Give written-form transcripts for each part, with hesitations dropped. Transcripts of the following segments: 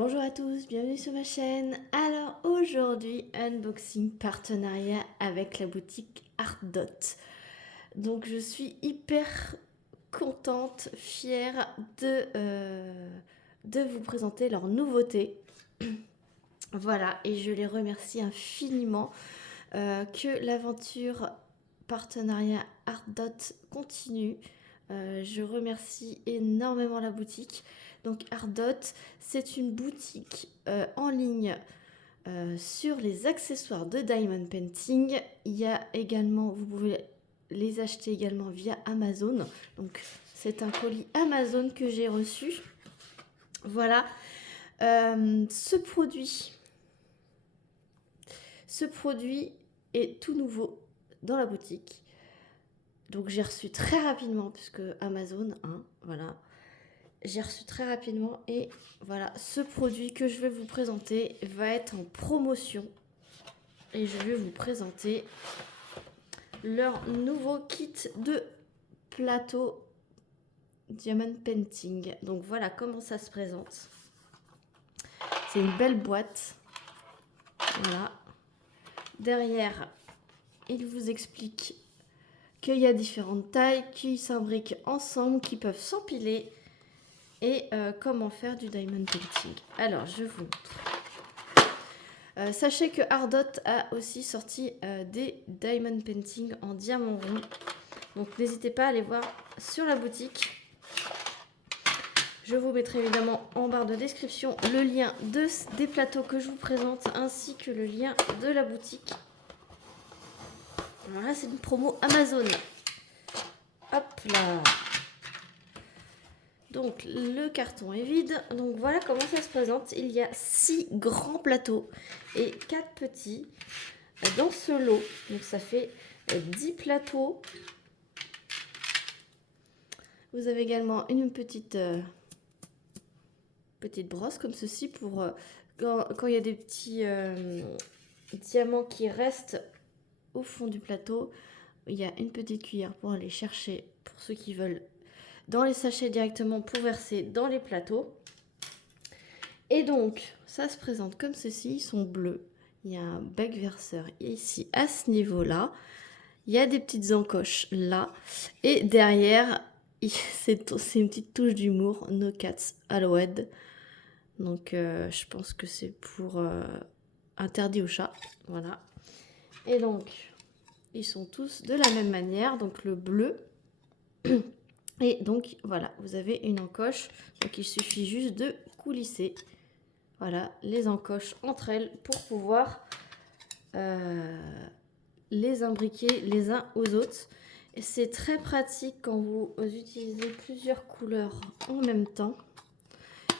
Bonjour à tous, bienvenue sur ma chaîne. Alors aujourd'hui, unboxing partenariat avec la boutique Ardot. Donc je suis hyper contente, fière de vous présenter leurs nouveautés. Voilà, et je les remercie infiniment que l'aventure partenariat Ardot continue. Je remercie énormément la boutique. Donc Ardot, c'est une boutique en ligne sur les accessoires de diamond painting. Il y a également, vous pouvez les acheter également via Amazon. Donc c'est un colis Amazon que j'ai reçu. Voilà. Ce produit est tout nouveau dans la boutique. Donc j'ai reçu très rapidement, puisque Amazon, hein, voilà. J'ai reçu très rapidement et voilà, ce produit que je vais vous présenter va être en promotion. Et je vais vous présenter leur nouveau kit de plateau Diamond Painting. Donc voilà comment ça se présente. C'est une belle boîte. Voilà. Derrière, il vous explique qu'il y a différentes tailles qui s'imbriquent ensemble, qui peuvent s'empiler et comment faire du diamond painting. Alors, je vous montre. Sachez que Ardot a aussi sorti des diamond painting en diamant rond. Donc, n'hésitez pas à aller voir sur la boutique. Je vous mettrai évidemment en barre de description le lien des plateaux que je vous présente ainsi que le lien de la boutique. Alors là, c'est une promo Amazon. Hop là. Donc le carton est vide. Donc voilà comment ça se présente. Il y a 6 grands plateaux et 4 petits dans ce lot. Donc ça fait 10 plateaux. Vous avez également une petite brosse comme ceci pour quand il y a des petits diamants qui restent au fond du plateau. Il y a une petite cuillère pour aller chercher, pour ceux qui veulent, dans les sachets directement pour verser dans les plateaux. Et donc, ça se présente comme ceci. Ils sont bleus. Il y a un bec verseur ici à ce niveau-là. Il y a des petites encoches là. Et derrière, c'est une petite touche d'humour. No Cats Allowed. Donc, je pense que c'est pour interdit aux chats. Voilà. Et donc, ils sont tous de la même manière. Donc, le bleu. Et donc, voilà, vous avez une encoche. Donc, il suffit juste de coulisser. Voilà, les encoches entre elles pour pouvoir les imbriquer les uns aux autres. Et c'est très pratique quand vous utilisez plusieurs couleurs en même temps.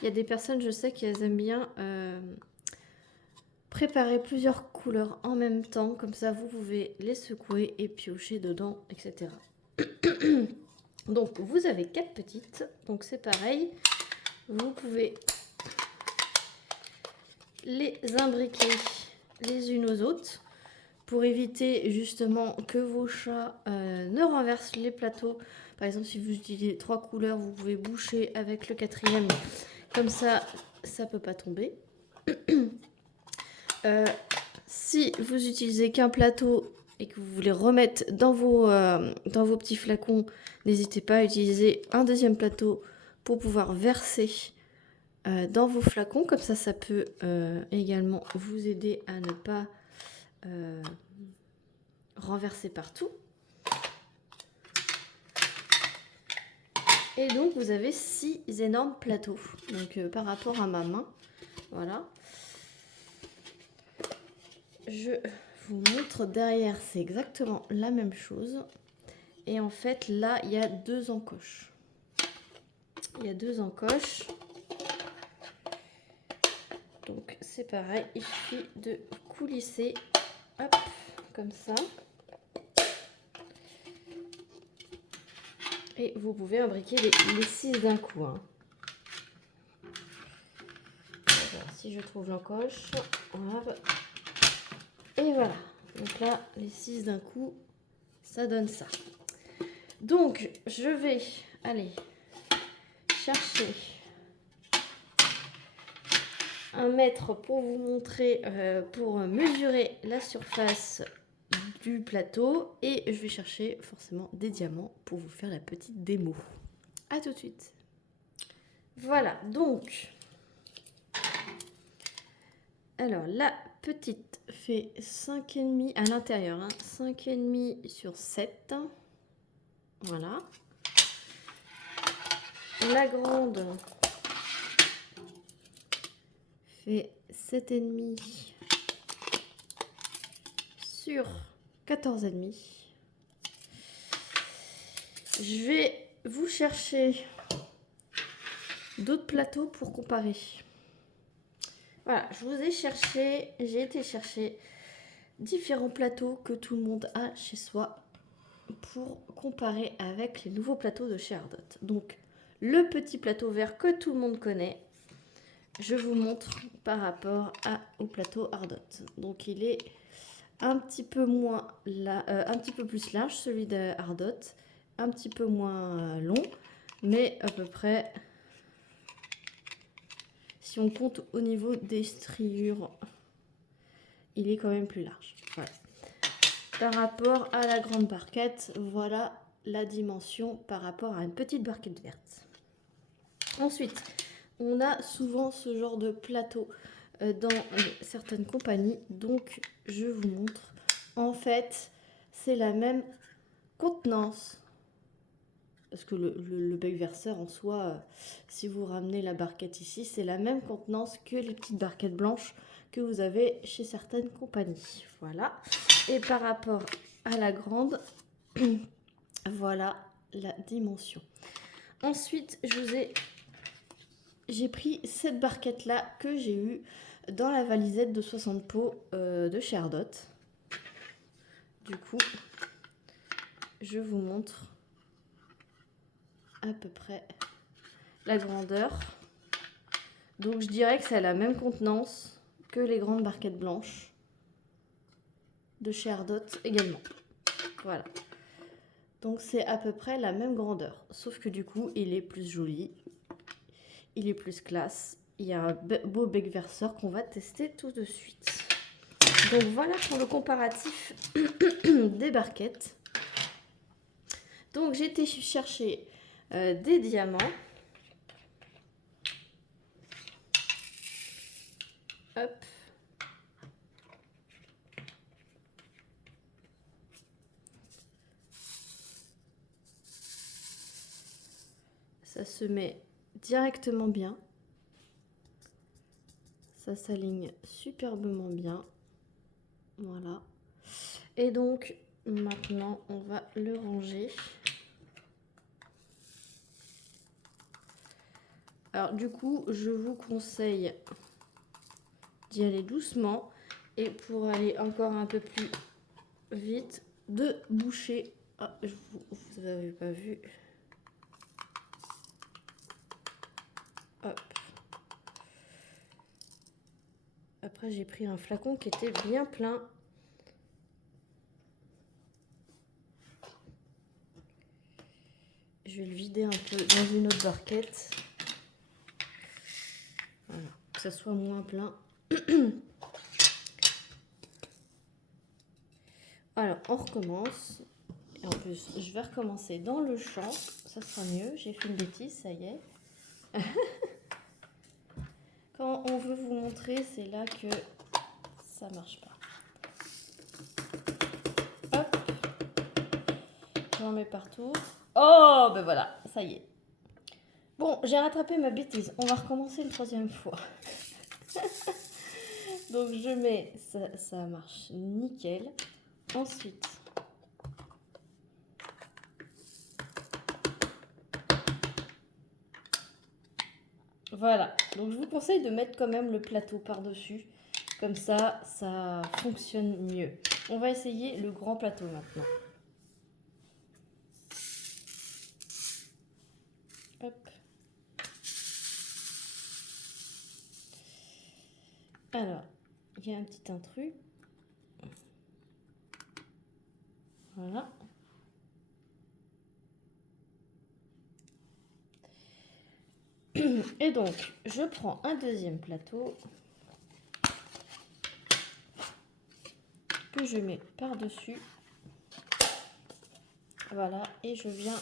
Il y a des personnes, je sais, qui aiment bien préparer plusieurs couleurs en même temps. Comme ça, vous pouvez les secouer et piocher dedans, etc. Donc, vous avez 4 petites. Donc, c'est pareil. Vous pouvez les imbriquer les unes aux autres pour éviter justement que vos chats ne renversent les plateaux. Par exemple, si vous utilisez 3 couleurs, vous pouvez boucher avec le 4e. Comme ça, ça ne peut pas tomber. Si vous utilisez qu'un plateau et que vous voulez remettre dans vos petits flacons, n'hésitez pas à utiliser un deuxième plateau pour pouvoir verser dans vos flacons. Comme ça, ça peut également vous aider à ne pas renverser partout. Et donc, vous avez 6 énormes plateaux. Donc, par rapport à ma main, voilà. Je vous montre derrière, c'est exactement la même chose. Et en fait, là, il y a 2 encoches. Il y a 2 encoches. Donc, c'est pareil, il suffit de coulisser, hop, comme ça. Et vous pouvez imbriquer les 6 d'un coup. Hein. Alors, si je trouve l'encoche, hop. Et voilà. Donc là, les 6 d'un coup, ça donne ça. Donc, je vais aller chercher un mètre pour vous montrer, pour mesurer la surface du plateau. Et je vais chercher forcément des diamants pour vous faire la petite démo. A tout de suite. Voilà, donc... Alors, la petite fait 5,5 à l'intérieur, hein, 5,5 sur 7. Voilà. La grande fait 7,5 sur 14,5. Je vais vous chercher d'autres plateaux pour comparer. Voilà, je vous ai cherché, j'ai été chercher différents plateaux que tout le monde a chez soi pour comparer avec les nouveaux plateaux de chez Ardot. Donc, le petit plateau vert que tout le monde connaît, je vous montre par rapport au plateau Ardot. Donc, il est un petit peu moins un petit peu plus large, celui de Ardot, un petit peu moins long, mais à peu près... Si on compte au niveau des striures, il est quand même plus large. Voilà. Par rapport à la grande barquette, voilà la dimension par rapport à une petite barquette verte. Ensuite, on a souvent ce genre de plateau dans certaines compagnies. Donc, je vous montre. En fait, c'est la même contenance. Parce que le bec verseur en soi, si vous ramenez la barquette ici, c'est la même contenance que les petites barquettes blanches que vous avez chez certaines compagnies. Voilà. Et par rapport à la grande, voilà la dimension. Ensuite, j'ai pris cette barquette-là que j'ai eue dans la valisette de 60 pots de chez Ardot. Du coup, je vous montre à peu près la grandeur. Donc je dirais que c'est la même contenance que les grandes barquettes blanches de chez Ardot également. Voilà. Donc c'est à peu près la même grandeur. Sauf que du coup, il est plus joli. Il est plus classe. Il y a un beau bec verseur qu'on va tester tout de suite. Donc voilà pour le comparatif des barquettes. Donc j'ai été chercher des diamants. Hop. Ça se met directement bien. Ça s'aligne superbement bien. Voilà. Et donc, maintenant, on va le ranger. Alors, du coup, je vous conseille d'y aller doucement. Et pour aller encore un peu plus vite, de boucher. Ah, vous n'avez pas vu. Hop. Après, j'ai pris un flacon qui était bien plein. Je vais le vider un peu dans une autre barquette. Voilà, que ça soit moins plein. Alors, on recommence. Et en plus, je vais recommencer dans le champ. Ça sera mieux. J'ai fait une bêtise, ça y est. Quand on veut vous montrer, c'est là que ça marche pas. Hop. J'en mets partout. Oh, ben voilà, ça y est. Bon, j'ai rattrapé ma bêtise. On va recommencer une troisième fois. Donc, je mets... Ça marche nickel. Ensuite... Voilà, donc je vous conseille de mettre quand même le plateau par-dessus. Comme ça, ça fonctionne mieux. On va essayer le grand plateau maintenant. Hop. Alors, il y a un petit intrus. Voilà. Et donc, je prends un deuxième plateau. que je mets par-dessus. Voilà, et je viens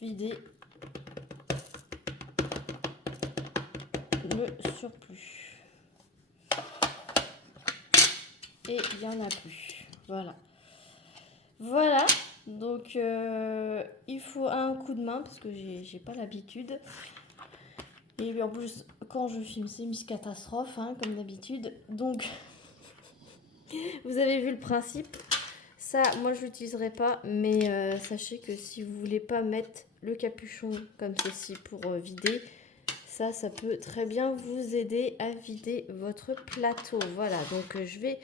vider le surplus. Et il n'y en a plus. Voilà. Voilà. Donc, il faut un coup de main parce que j'ai pas l'habitude. Et en plus, quand je filme, c'est Miss Catastrophe, hein, comme d'habitude. Donc, vous avez vu le principe. Ça, moi, je l'utiliserai pas. Mais sachez que si vous voulez pas mettre le capuchon comme ceci pour vider, ça peut très bien vous aider à vider votre plateau. Voilà, donc je vais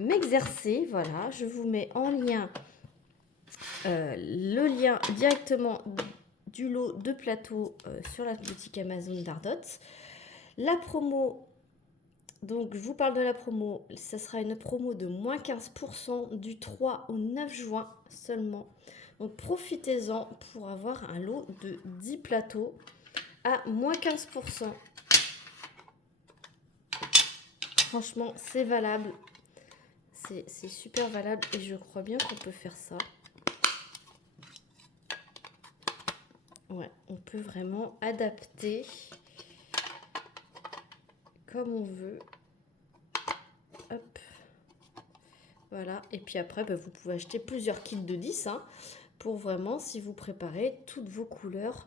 m'exercer. Voilà, je vous mets en lien le lien directement du lot de plateaux sur la boutique Amazon d'Ardot. La promo, donc je vous parle de la promo, ça sera une promo de moins 15% du 3 au 9 juin seulement. Donc profitez-en pour avoir un lot de 10 plateaux à moins 15%. Franchement, c'est valable. C'est super valable et je crois bien qu'on peut faire ça. Ouais, on peut vraiment adapter comme on veut. Hop. Voilà. Et puis après, vous pouvez acheter plusieurs kits de 10 pour vraiment, si vous préparez toutes vos couleurs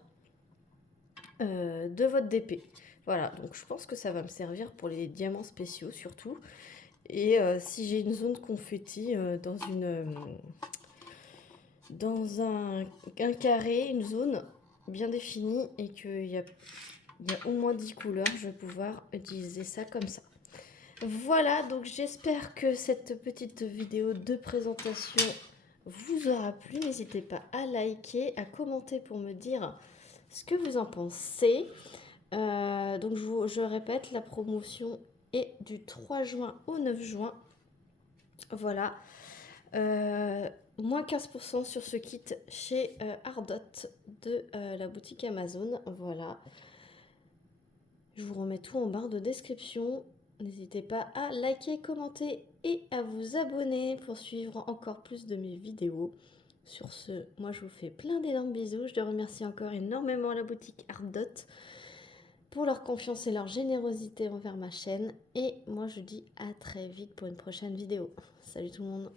de votre DP. Voilà, donc je pense que ça va me servir pour les diamants spéciaux surtout. Et si j'ai une zone confetti dans un carré, une zone bien définie et qu'il y a au moins 10 couleurs, je vais pouvoir utiliser ça comme ça. Voilà, donc j'espère que cette petite vidéo de présentation vous aura plu. N'hésitez pas à liker, à commenter pour me dire ce que vous en pensez. Donc je répète, la promotion est du 3 juin au 9 juin. Voilà. Moins 15% sur ce kit chez Ardot de la boutique Amazon. Voilà. Je vous remets tout en barre de description. N'hésitez pas à liker, commenter et à vous abonner pour suivre encore plus de mes vidéos. Sur ce, moi je vous fais plein d'énormes bisous. Je remercie encore énormément la boutique Ardot pour leur confiance et leur générosité envers ma chaîne. Et moi je dis à très vite pour une prochaine vidéo. Salut tout le monde!